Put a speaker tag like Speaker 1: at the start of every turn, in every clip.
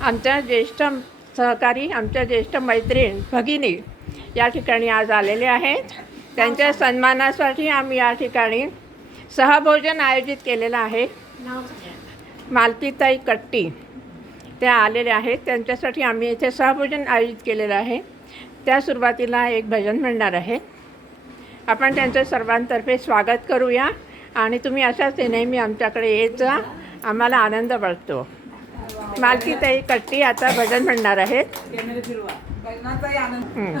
Speaker 1: आमच्या ज्येष्ठ सहकारी आमच्या ज्येष्ठ मैत्रीण भगिनी या ठिकाणी आज आलेले आहेत. त्यांच्या सन्मानासाठी आम्ही या ठिकाणी सहभोजन आयोजित केलेलं आहे. मालतीताई कट्टी त्या आलेल्या आहेत. त्यांच्यासाठी आम्ही इथे सहभोजन आयोजित केलेलं आहे. त्या सुरुवातीला एक भजन म्हणणार आहे. आपण त्यांचं सर्वांतर्फे स्वागत करूया आणि तुम्ही अशाच नेहमी आमच्याकडे येत जा. आम्हाला आनंद वाटतो. मालतीताई कट्टी आता भजन म्हणणार आहेत. हं.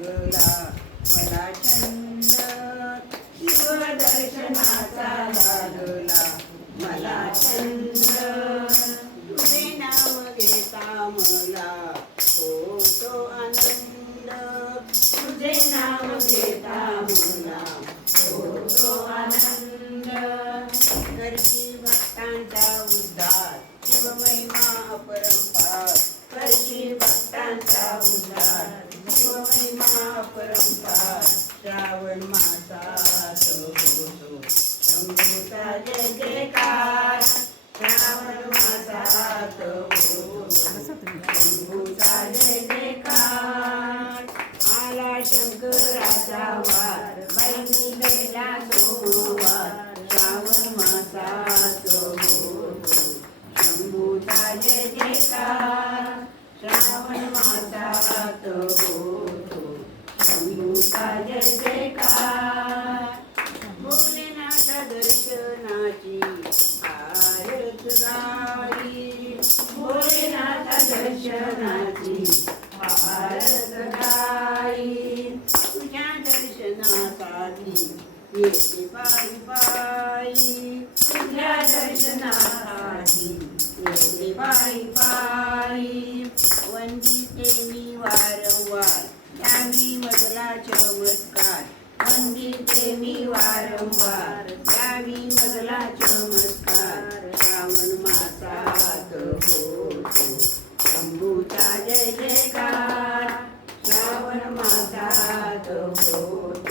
Speaker 2: लागला. मला छंद शिवदर्शनाचा लागला. मला छंद तुझे नाव घेता मला. होतो आनंद तुझे नाव घेता मला. होतो आनंद. आला शंकराचा वार बहिणी गेला सोमवार श्रावण मासात होतो शंभूचा जय श्रावण मासात होतो जय जयकार. दर्शनाची भारत गाई तुझ्या दर्शनासाठी येते पायी पायी मासात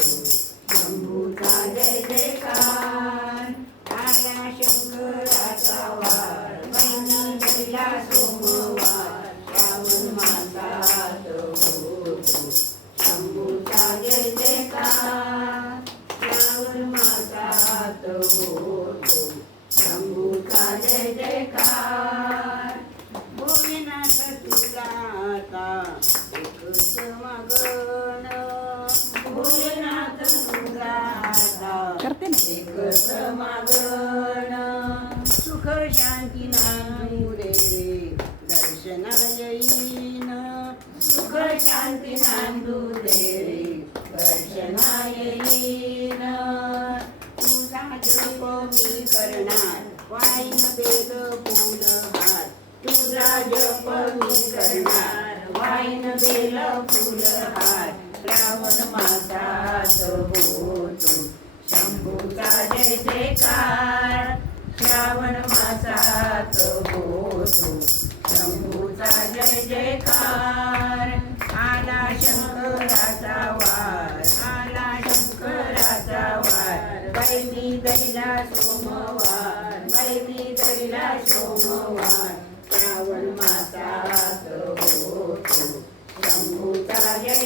Speaker 2: करते ना मागण सुख शांती नांदू रे दर्शना येईन सुख शांती नांदू दे रे दर्शना येईन तुझा जप मी करणार. वाईन बेल फुल हार तुझा जप मी करणार वाईन बेल फुल हार बोलतो होतो शंभूचा जय जयकार श्रावण मासात होतो. शंभूचा जय जयकार आला शंकराचा वार आला शंकराचा वार. बैमी दैला सोमवार बैमी दैला सोमवार श्रावण मासात होतो. शंभूचा जय